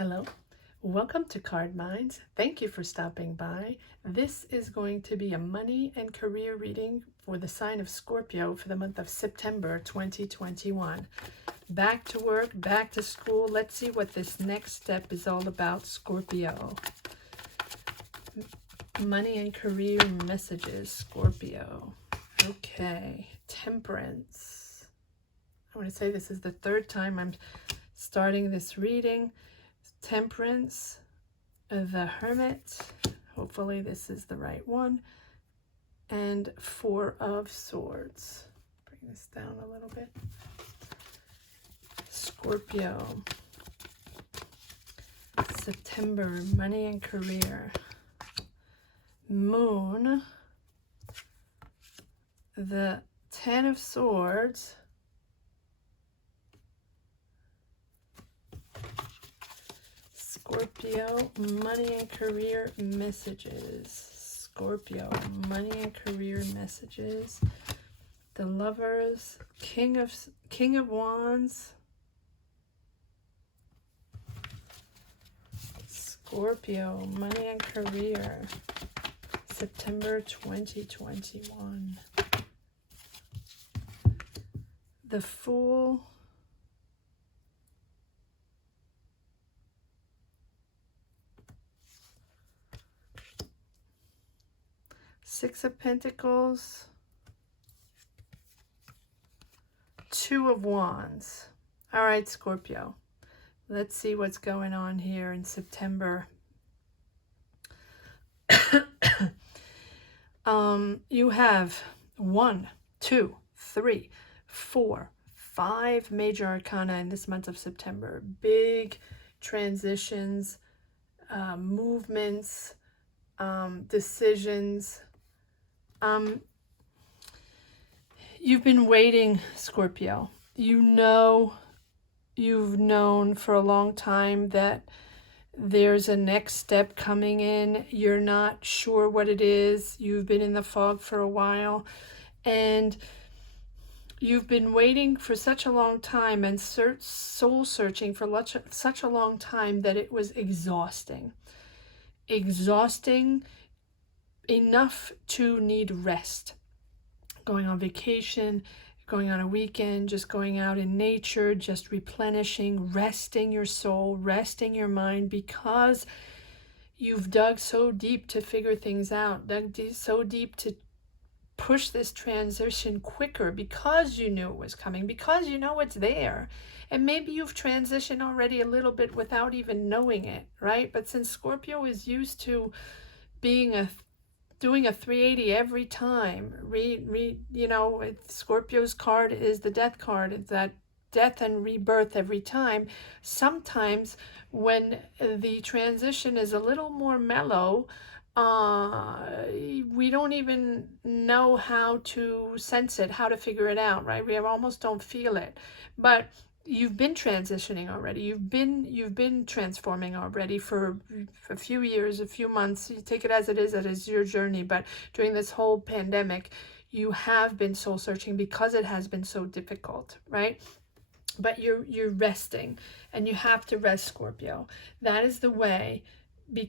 Hello, welcome to Card Minds. Thank you for stopping by. This is going to be a money and career reading for the sign of Scorpio for the month of September 2021. Back to work, back to school. Let's see what this next step is all about, Scorpio. Money and career messages, Scorpio. Okay, Temperance. I want to say this is the third time I'm starting this reading. Temperance, the Hermit, hopefully this is the right one, and Four of Swords. Bring this down a little bit. Scorpio, September, money and career. Moon, the Ten of Swords, Scorpio, money and career messages. Scorpio, money and career messages. The Lovers, King of Wands. Scorpio, money and career. September 2021. The Fool. Six of Pentacles, Two of Wands. All right, Scorpio. Let's see what's going on here in September. You have 1, 2, 3, 4, 5 major arcana in this month of September. Big transitions, movements, decisions. You've been waiting, Scorpio. You've known for a long time that there's a next step coming in. You're not sure what it is. You've been in the fog for a while, and you've been waiting for such a long time and soul searching for such a long time that it was exhausting. Exhausting enough to need rest. Going on vacation, going on a weekend, just going out in nature, just replenishing, resting your soul, resting your mind, because you've dug so deep to figure things out, so deep to push this transition quicker, because you knew it was coming, because you know it's there. And maybe you've transitioned already a little bit without even knowing it, right? But since Scorpio is used to doing a 380 every time, Scorpio's card is the death card. It's that death and rebirth every time. Sometimes when the transition is a little more mellow, we don't even know how to sense it, how to figure it out, right? We almost don't feel it. But you've been transitioning already. You've been transforming already for a few years, a few months. You take it as it is your journey. But during this whole pandemic, you have been soul searching because it has been so difficult, right? But you're resting, and you have to rest, Scorpio. That is the way.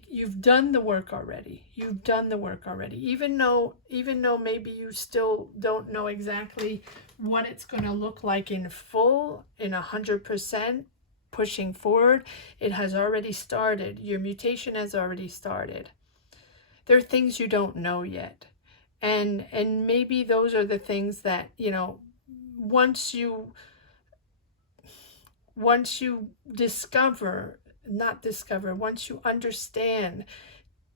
You've done the work already. You've done the work already. Even though maybe you still don't know exactly what it's going to look like in full, in 100%, pushing forward, it has already started. Your mutation has already started. There are things you don't know yet. And maybe those are the things that, once you once you understand,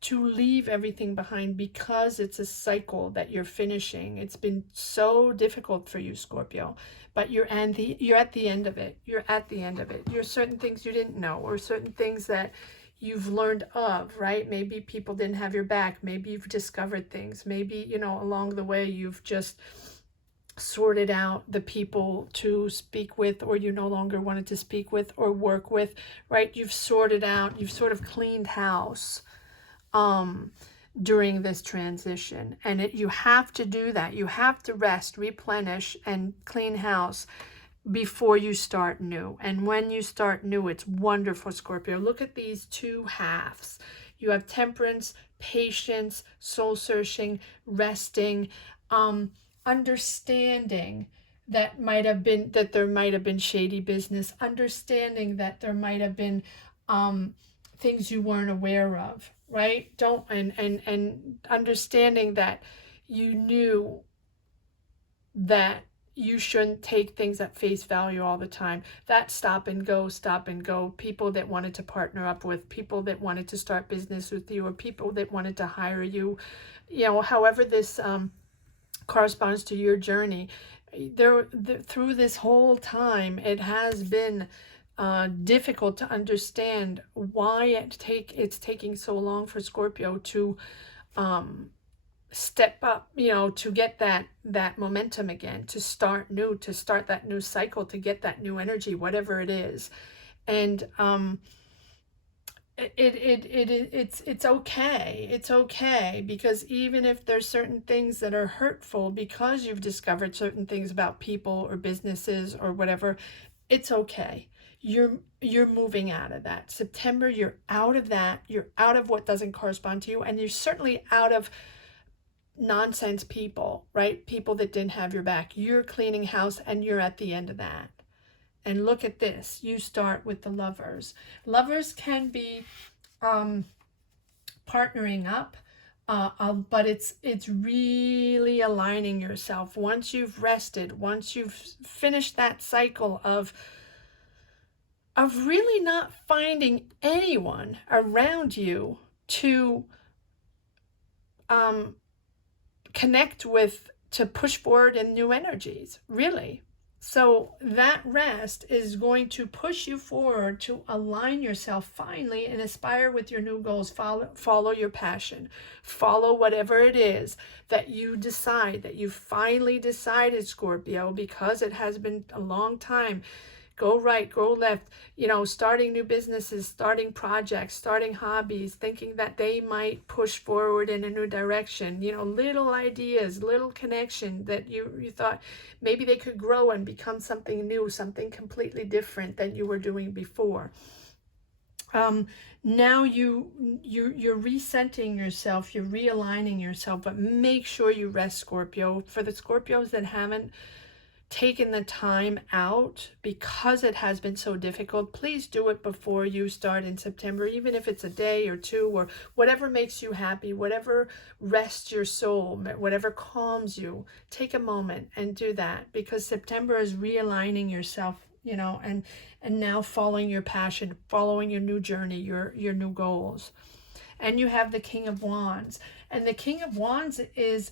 to leave everything behind, because it's a cycle that you're finishing. It's been so difficult for you, Scorpio, but you're at the end of it. You're at the end of it. You're certain things you didn't know, or certain things that you've learned of, right? Maybe people didn't have your back. Maybe you've discovered things. Maybe, along the way, you've just sorted out the people to speak with, or you no longer wanted to speak with or work with, right? You've sorted out, you've sort of cleaned house during this transition. And you have to do that. You have to rest, replenish, and clean house before you start new. And when you start new, it's wonderful, Scorpio. Look at these two halves. You have temperance, patience, soul searching, resting, understanding that there might have been shady business, understanding that there might have been things you weren't aware of, right? And understanding that you knew that you shouldn't take things at face value all the time. That stop and go, people that wanted to partner up with, people that wanted to start business with you, or people that wanted to hire you, however this corresponds to your journey. Through this whole time, it has been difficult to understand why it's taking so long for Scorpio to step up, to get that momentum again, to start new, to start that new cycle, to get that new energy, whatever it is. And it's okay. It's okay, because even if there's certain things that are hurtful because you've discovered certain things about people or businesses or whatever, it's okay. You're moving out of that. September, you're out of that. You're out of what doesn't correspond to you, and you're certainly out of nonsense people, right? People that didn't have your back. You're cleaning house, and you're at the end of that. And look at this. You start with the Lovers. Lovers can be partnering up, but it's really aligning yourself. Once you've rested, once you've finished that cycle of really not finding anyone around you to connect with, to push forward in new energies, really. So that rest is going to push you forward to align yourself finally and aspire with your new goals. Follow your passion. Follow whatever it is that you decide, that you finally decided, Scorpio, because it has been a long time. Go right, go left, starting new businesses, starting projects, starting hobbies, thinking that they might push forward in a new direction, little ideas, little connection that you thought maybe they could grow and become something new, something completely different than you were doing before. Now you're recenting yourself, you're realigning yourself, but make sure you rest, Scorpio. For the Scorpios that haven't taken the time out because it has been so difficult, please do it before you start in September, even if it's a day or two, or whatever makes you happy, whatever rests your soul, whatever calms you. Take a moment and do that, because September is realigning yourself, and now following your passion, following your new journey, your new goals. And you have the King of Wands, and the King of Wands is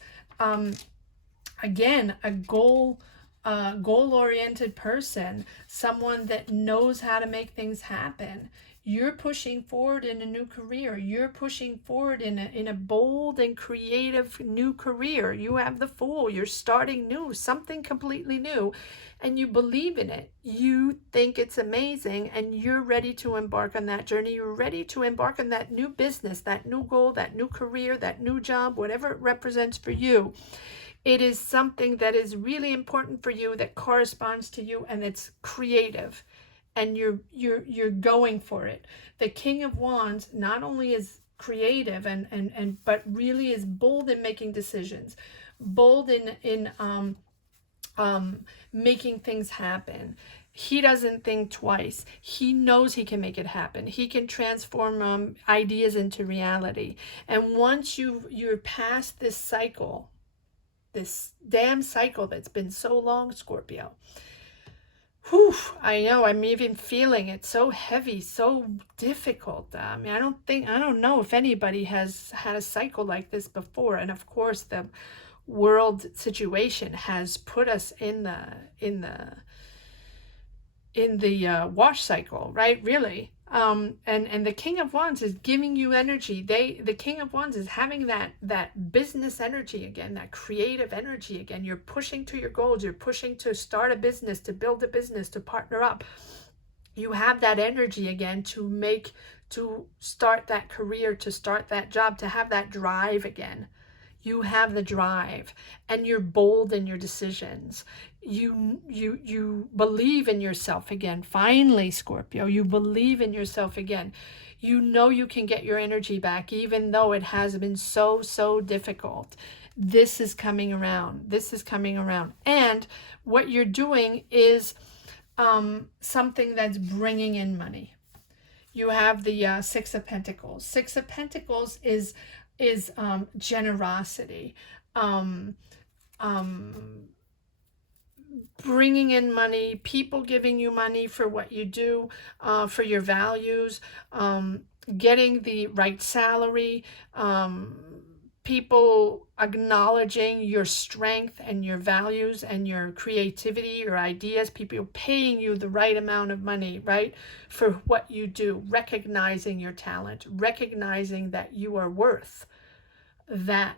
again a goal-oriented person, someone that knows how to make things happen. You're pushing forward in a new career. You're pushing forward in a bold and creative new career. You have the Fool. You're starting new, something completely new, and you believe in it. You think it's amazing, and you're ready to embark on that journey. You're ready to embark on that new business, that new goal, that new career, that new job, whatever it represents for you. It is something that is really important for you, that corresponds to you, and it's creative, and you're going for it. The King of Wands not only is creative but really is bold in making decisions, bold in making things happen. He doesn't think twice. He knows he can make it happen. He can transform ideas into reality. And once you're past this cycle, this damn cycle that's been so long, Scorpio. Whew, I know, I'm even feeling it so heavy, so difficult. I mean, I don't know if anybody has had a cycle like this before. And of course, the world situation has put us in the wash cycle, right? Really. And the King of Wands is giving you energy. The King of Wands is having that business energy again, that creative energy again. You're pushing to your goals. You're pushing to start a business, to build a business, to partner up. You have that energy again to start that career, to start that job, to have that drive again. You have the drive, and you're bold in your decisions. You believe in yourself again. Finally, Scorpio, you believe in yourself again. You know you can get your energy back, even though it has been so difficult. This is coming around. This is coming around. And what you're doing is something that's bringing in money. You have the Six of Pentacles. Six of Pentacles is generosity, um, um, bringing in money, people giving you money for what you do, for your values, getting the right salary, people acknowledging your strength and your values and your creativity, your ideas, people paying you the right amount of money, right, for what you do, recognizing your talent, recognizing that you are worth that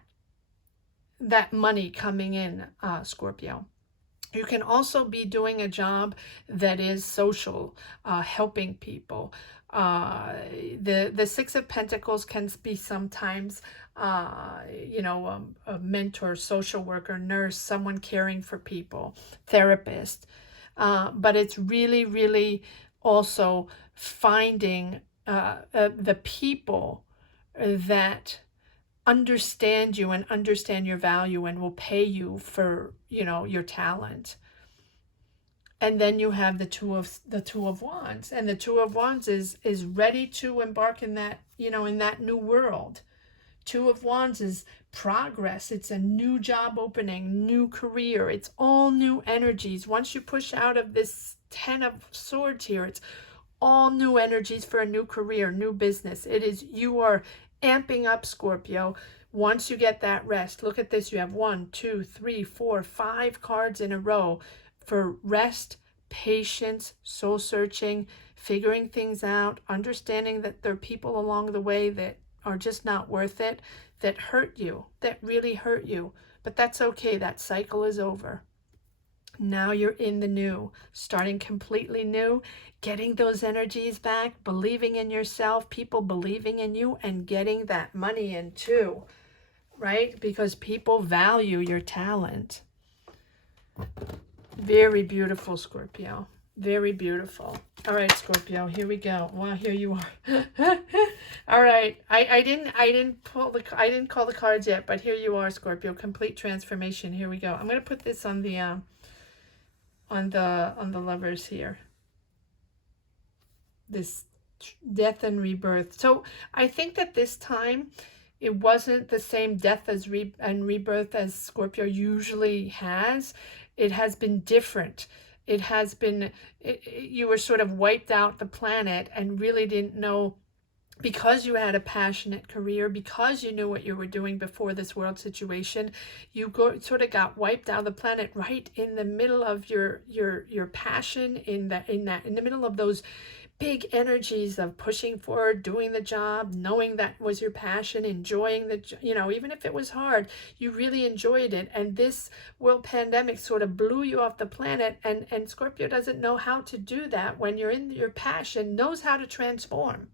money coming in, Scorpio. You can also be doing a job that is social, helping people. The Six of Pentacles can be sometimes, a mentor, social worker, nurse, someone caring for people, therapist. But it's really also finding the people that understand you and understand your value and will pay you for, your talent. And then you have the two of wands, and the Two of Wands is ready to embark in that, in that new world. Two of Wands is progress. It's a new job opening, new career. It's all new energies. Once you push out of this Ten of Swords here, it's all new energies for a new career, new business. You are amping up, Scorpio. Once you get that rest, look at this. You have 1, 2, 3, 4, 5 cards in a row for rest, patience, soul searching, figuring things out, understanding that there are people along the way that are just not worth it, that hurt you, that really hurt you. But that's okay. That cycle is over. Now you're in the new, starting completely new, getting those energies back, believing in yourself, people believing in you, and getting that money in too, right? Because people value your talent. Very beautiful, Scorpio. Very beautiful. All right, Scorpio, here we go. Well, here you are. All right. I didn't call the cards yet, but here you are, Scorpio. Complete transformation. Here we go. I'm going to put this on the Lovers here. This death and rebirth. So I think that this time it wasn't the same death and rebirth as Scorpio usually has. It has been different. It has been, you were sort of wiped out the planet and really didn't know, because you had a passionate career, because you knew what you were doing before this world situation, you sort of got wiped out of the planet right in the middle of your passion, in the middle of those big energies of pushing forward, doing the job, knowing that was your passion, enjoying even if it was hard, you really enjoyed it. And this world pandemic sort of blew you off the planet, and Scorpio doesn't know how to do that when you're in your passion, knows how to transform,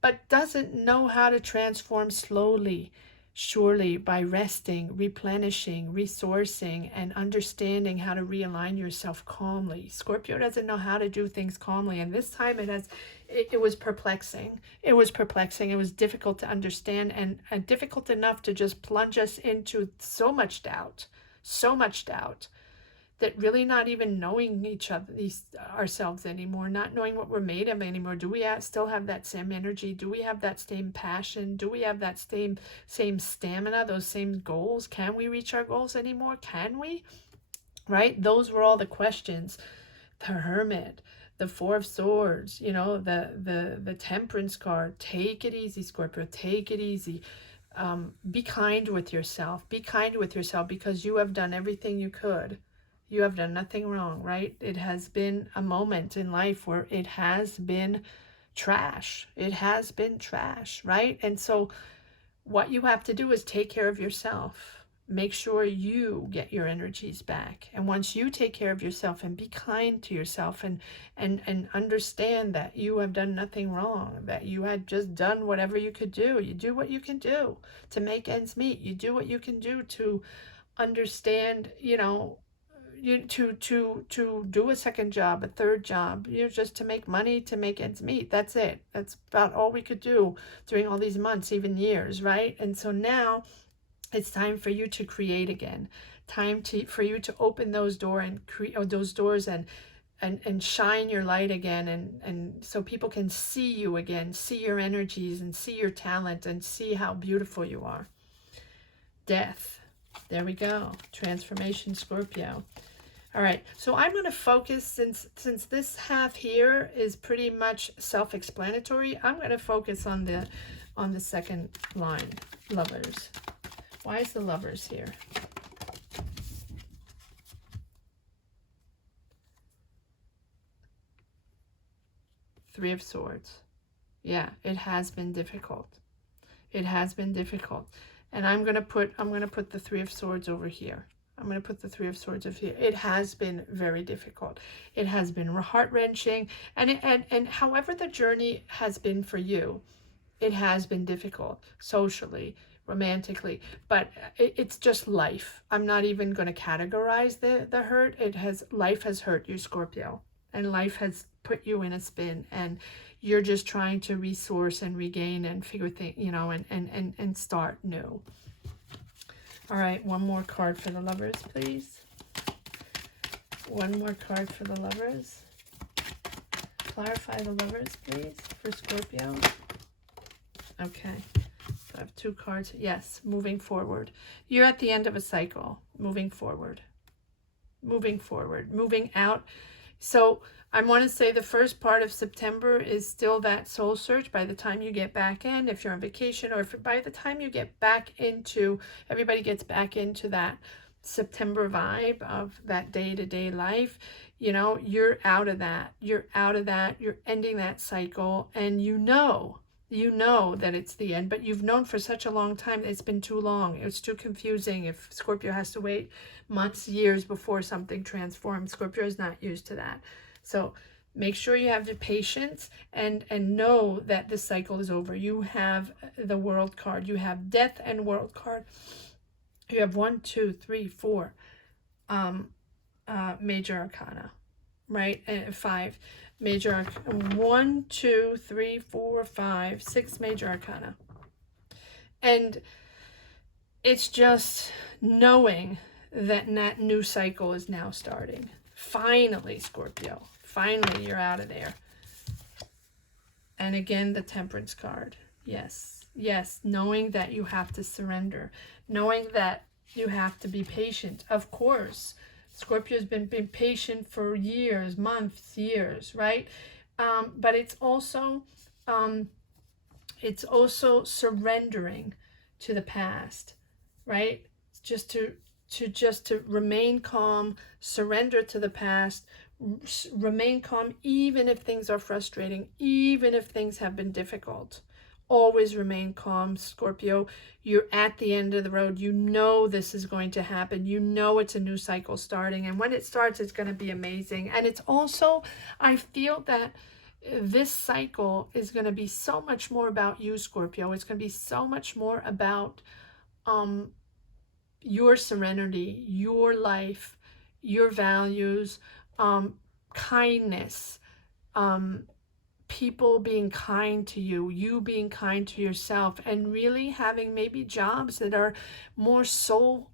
but doesn't know how to transform slowly, surely, by resting, replenishing, resourcing, and understanding how to realign yourself calmly. Scorpio doesn't know how to do things calmly, and this time it was perplexing. It was perplexing. It was difficult to understand, and difficult enough to just plunge us into so much doubt, that really not even knowing ourselves anymore, not knowing what we're made of anymore. Do we still have that same energy? Do we have that same passion? Do we have that same stamina, those same goals? Can we reach our goals anymore? Can we? Right? Those were all the questions. The Hermit, the Four of Swords, the Temperance card. Take it easy, Scorpio. Take it easy. Be kind with yourself. Be kind with yourself, because you have done everything you could. You have done nothing wrong, right? It has been a moment in life where it has been trash. It has been trash, right? And so what you have to do is take care of yourself. Make sure you get your energies back. And once you take care of yourself and be kind to yourself and understand that you have done nothing wrong, that you had just done whatever you could do. You do what you can do to make ends meet. You do what you can do to understand, you know, to do a second job, a third job, you know, just to make money, to make ends meet. That's it. That's about all we could do during all these months, even years, right? And so now it's time for you to create again. For you to open those doors and shine your light again, and so people can see you again, see your energies and see your talent and see how beautiful you are. Death. There we go. Transformation, Scorpio. All right, so I'm going to focus, since this half here is pretty much self-explanatory, I'm going to focus on the second line, Lovers. Why is the Lovers here? Three of Swords. Yeah, it has been difficult. It has been difficult. And I'm going to put the Three of Swords over here. I'm going to put the Three of Swords over here. It has been very difficult. It has been heart-wrenching. And however the journey has been for you, it has been difficult socially, romantically, but it's just life. I'm not even going to categorize the hurt. Life has hurt you, Scorpio, and life has put you in a spin, and you're just trying to resource and regain and figure things, you know, and start new. All right, one more card for the Lovers, please. One more card for the Lovers. Clarify the Lovers, please, for Scorpio. Okay, so I have two cards. Yes, moving forward. You're at the end of a cycle. Moving forward. Moving forward. Moving out. So I want to say the first part of September is still that soul search. By the time you get back in, if you're on vacation, or if by the time you get back into, everybody gets back into that September vibe of that day-to-day life, you know, you're out of that. You're out of that. You're ending that cycle, and you know that it's the end, but you've known for such a long time. It's been too long. It's too confusing if Scorpio has to wait months, years before something transforms. Scorpio is not used to that. So make sure you have the patience and know that this cycle is over. You have the World card. You have Death and World card. You have 1, 2, 3, 4 major arcana, right? 5 major arcana. 1, 2, 3, 4, 5, 6 major arcana. And it's just knowing that that new cycle is now starting. Finally, Scorpio. Finally, you're out of there. And again, the Temperance card. Yes. Yes. Knowing that you have to surrender. Knowing that you have to be patient. Of course. Scorpio's been patient for years, months, years, right? But it's also surrendering to the past, right? Just to remain calm, surrender to the past, remain calm even if things are frustrating, even if things have been difficult. Always remain calm, Scorpio. You're at the end of the road. You know this is going to happen. You know it's a new cycle starting. And when it starts, it's going to be amazing. And it's also, I feel that this cycle is going to be so much more about you, Scorpio. It's going to be so much more about your serenity, your life, your values, kindness, people being kind to you, you being kind to yourself, and really having maybe jobs that are more soulful,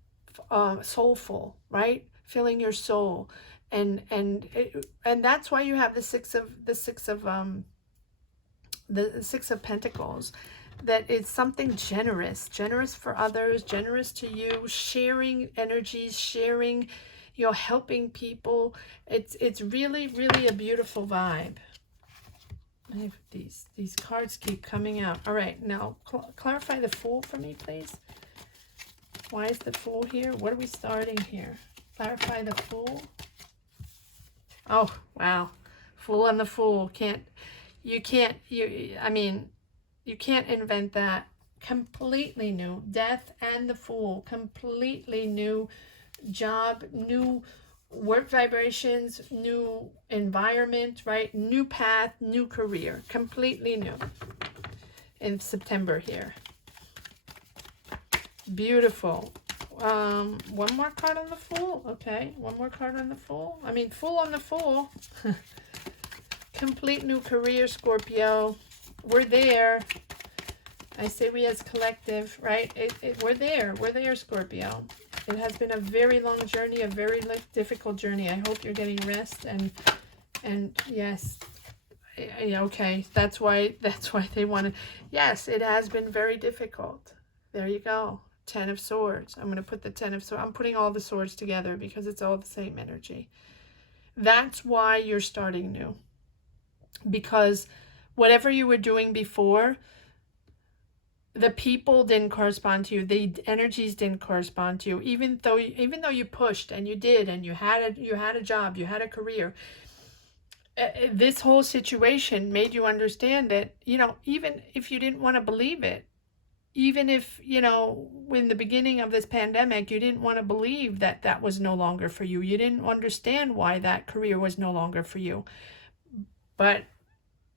right? Filling your soul, and that's why you have the six of Pentacles. That it's something generous for others, generous to you, sharing energies, sharing, you know, helping people. It's really, really a beautiful vibe. These cards keep coming out. All right, now clarify the Fool for me, please. Why is the Fool here? What are we starting here? Clarify the Fool. Oh, wow. Fool and the Fool. You can't invent that. completely new. Death and the Fool, completely new job, new work vibrations, new environment, right? New path, new career, completely new in September here. Beautiful. One more card on the Fool. Okay, one more card on the Fool. I mean, Fool on the Fool. Complete new career, Scorpio. We're there. I say we as collective, right? We're there. We're there, Scorpio. It has been a very long journey, a very difficult journey. I hope you're getting rest and yes, okay. That's why they want to. Yes, it has been very difficult. There you go. 10 of Swords. I'm going to put the 10 of Swords. I'm putting all the swords together because it's all the same energy. That's why you're starting new. Because whatever you were doing before, the people didn't correspond to you. The energies didn't correspond to you. Even though you pushed and you did and you had a job, you had a career. This whole situation made you understand that, even if you didn't want to believe it, even if, in the beginning of this pandemic, you didn't want to believe that that was no longer for you. You didn't understand why that career was no longer for you. But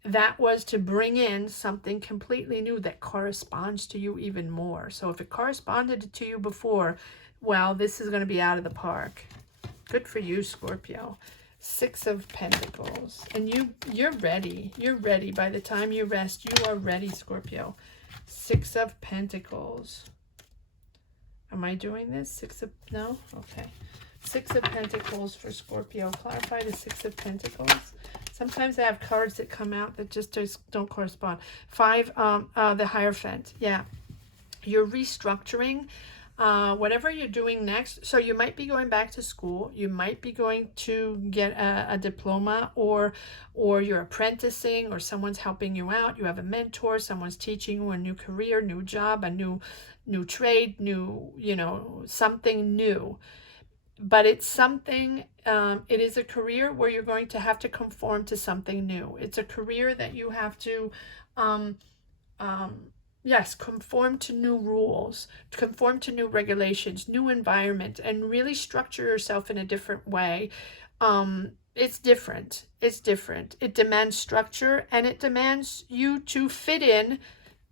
that was to bring in something completely new that corresponds to you even more. So if it corresponded to you before, well, this is going to be out of the park. Good for you, Scorpio. 6 of Pentacles. And you're ready. You're ready. By the time you rest, you are ready, Scorpio. 6 of Pentacles. Am I doing this? No? Okay. 6 of Pentacles for Scorpio. Clarify the 6 of Pentacles. Sometimes I have cards that come out that just don't correspond. 5, the Hierophant. Yeah. You're restructuring. Whatever you're doing next. So you might be going back to school. You might be going to get a diploma, or you're apprenticing, or someone's helping you out. You have a mentor. Someone's teaching you a new career, new job, a new trade, new, something new. But it's something, it is a career where you're going to have to conform to something new. It's a career that you have to, yes, conform to new rules, conform to new regulations, new environment, and really structure yourself in a different way. It's different. It's different. It demands structure, and it demands you to fit in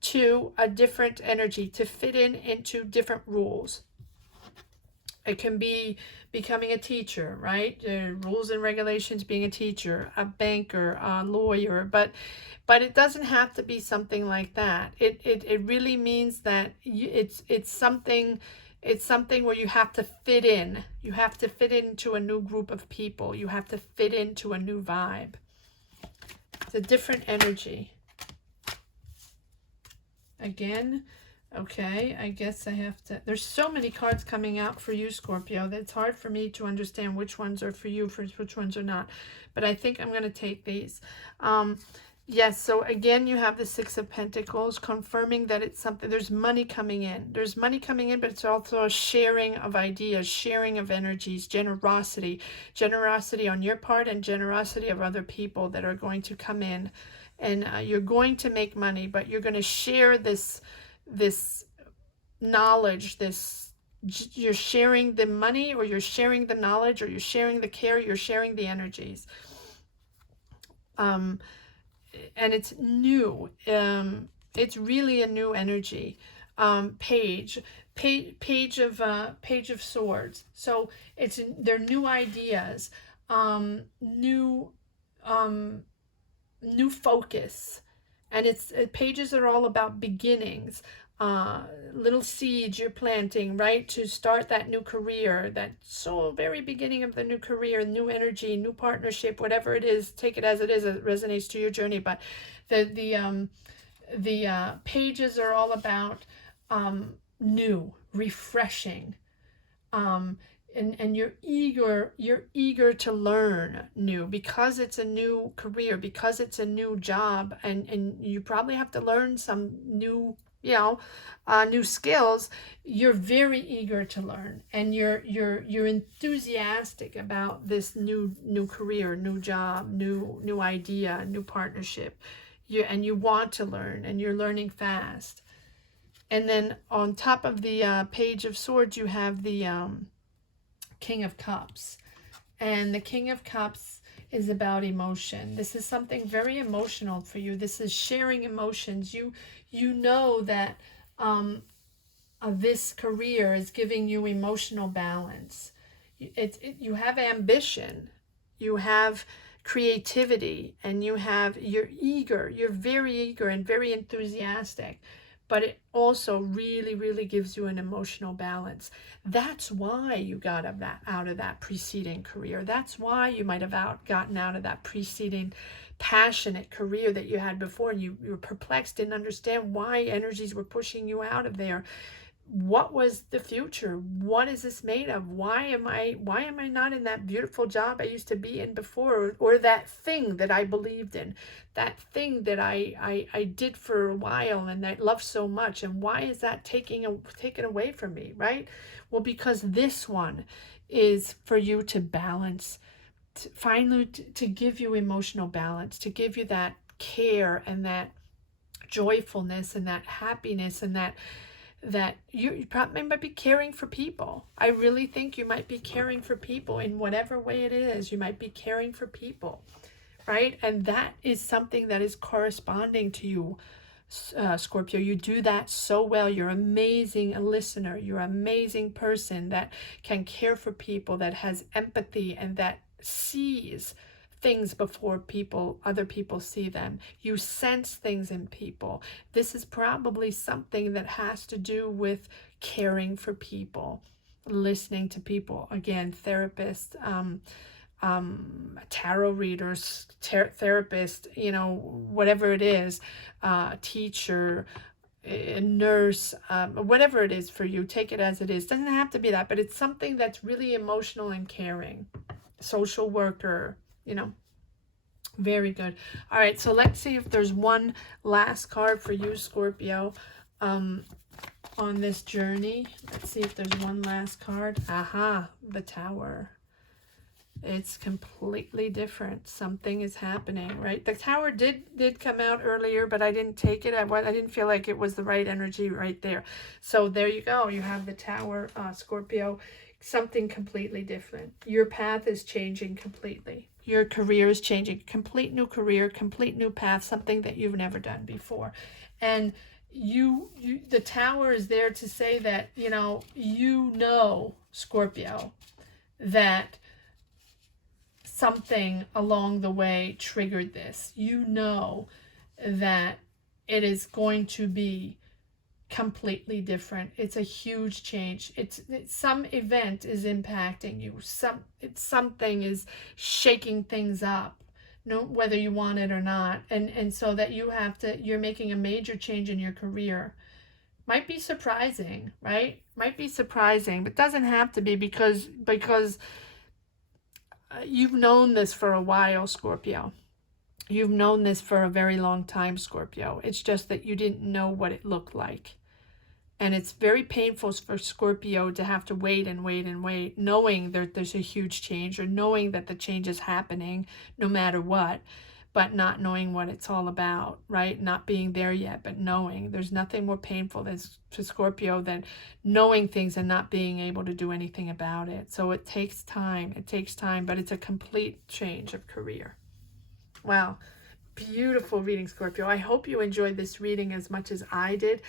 to a different energy, to fit in into different rules. It can be becoming a teacher, right? Rules and regulations, being a teacher, a banker, a lawyer, but it doesn't have to be something like that. It really means that it's something where you have to fit in. You have to fit into a new group of people. You have to fit into a new vibe. It's a different energy. Again, okay, I guess I have to... There's so many cards coming out for you, Scorpio, that it's hard for me to understand which ones are for you, which ones are not. But I think I'm going to take these. Yes, so again, you have the 6 of Pentacles, confirming that it's something... There's money coming in. There's money coming in, but it's also a sharing of ideas, sharing of energies, generosity. Generosity on your part and generosity of other people that are going to come in. And you're going to make money, but you're going to share this knowledge, you're sharing the money, or you're sharing the knowledge, or you're sharing the care, you're sharing the energies. And it's new. It's really a new energy. Page of Swords. So they're new ideas, new focus. And pages are all about beginnings, little seeds you're planting, right, to start that new career, that so very beginning of the new career, new energy, new partnership, whatever it is. Take it as it is. It resonates to your journey. But the pages are all about new, refreshing, and you're eager to learn new, because it's a new career, because it's a new job, and you probably have to learn some new new skills. You're very eager to learn, and you're enthusiastic about this new career, new job, new idea, new partnership. You want to learn, and you're learning fast. And then on top of the Page of Swords, you have the King of Cups. And the King of Cups is about emotion. This is something very emotional for you. This is sharing emotions. You know that this career is giving you emotional balance. You have ambition, you have creativity, and you're eager. You're very eager and very enthusiastic, but it also really, really gives you an emotional balance. That's why you got out of that preceding career. That's why you might have gotten out of that preceding passionate career that you had before, and you were perplexed, didn't understand why energies were pushing you out of there. What was the future? What is this made of? Why am I not in that beautiful job I used to be in before, or that thing that I believed in, that thing that I did for a while and I loved so much, and why is that taken away from me, right? Well, because this one is for you to balance, finally to give you emotional balance, to give you that care and that joyfulness and that happiness, and that you probably might be caring for people. I really think you might be caring for people in whatever way it is. You might be caring for people, right? And that is something that is corresponding to you, Scorpio. You do that so well. You're amazing listener. You're an amazing person that can care for people, that has empathy, and that sees things before other people see them. You sense things in people. This is probably something that has to do with caring for people, listening to people. Again, therapists, tarot readers, therapist, whatever it is, teacher, a nurse, whatever it is for you, take it as it is. Doesn't have to be that, but it's something that's really emotional and caring. Social worker, very good. All right, so let's see if there's one last card for you, Scorpio, on this journey. Let's see if there's one last card. Aha, the Tower. It's completely different. Something is happening, right? The Tower did come out earlier, but I didn't take it. I didn't feel like it was the right energy right there. So there you go. You have the Tower, Scorpio. Something completely different. Your path is changing completely. Your career is changing. Complete new career, complete new path, something that you've never done before. And the Tower is there to say that, Scorpio, that something along the way triggered this. You know that it is going to be completely different. It's a huge change. It's some event is impacting you. Something is shaking things up, whether you want it or not. And so that you're making a major change in your career. Might be surprising, right? Might be surprising, but doesn't have to be, because you've known this for a while, Scorpio. You've known this for a very long time, Scorpio. It's just that you didn't know what it looked like. And it's very painful for Scorpio to have to wait and wait and wait, knowing that there's a huge change, or knowing that the change is happening no matter what, but not knowing what it's all about, right? Not being there yet, but knowing. There's nothing more painful to Scorpio than knowing things and not being able to do anything about it. So it takes time. It takes time, but it's a complete change of career. Wow. Beautiful reading, Scorpio. I hope you enjoyed this reading as much as I did.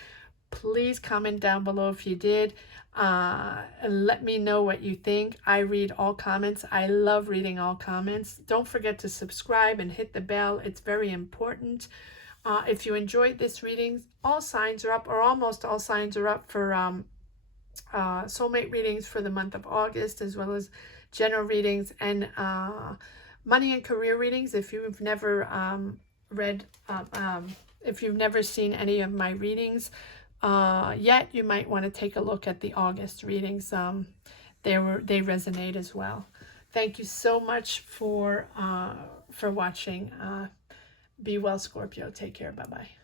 Please comment down below if you did. Let me know what you think. I read all comments. I love reading all comments. Don't forget to subscribe and hit the bell. It's very important. If you enjoyed this reading, all signs are up, or almost all signs are up, for soulmate readings for the month of August, as well as general readings and money and career readings. If you've never if you've never seen any of my readings yet, you might want to take a look at the August readings. They resonate as well. Thank you so much for watching. Be well, Scorpio. Take care. Bye-bye.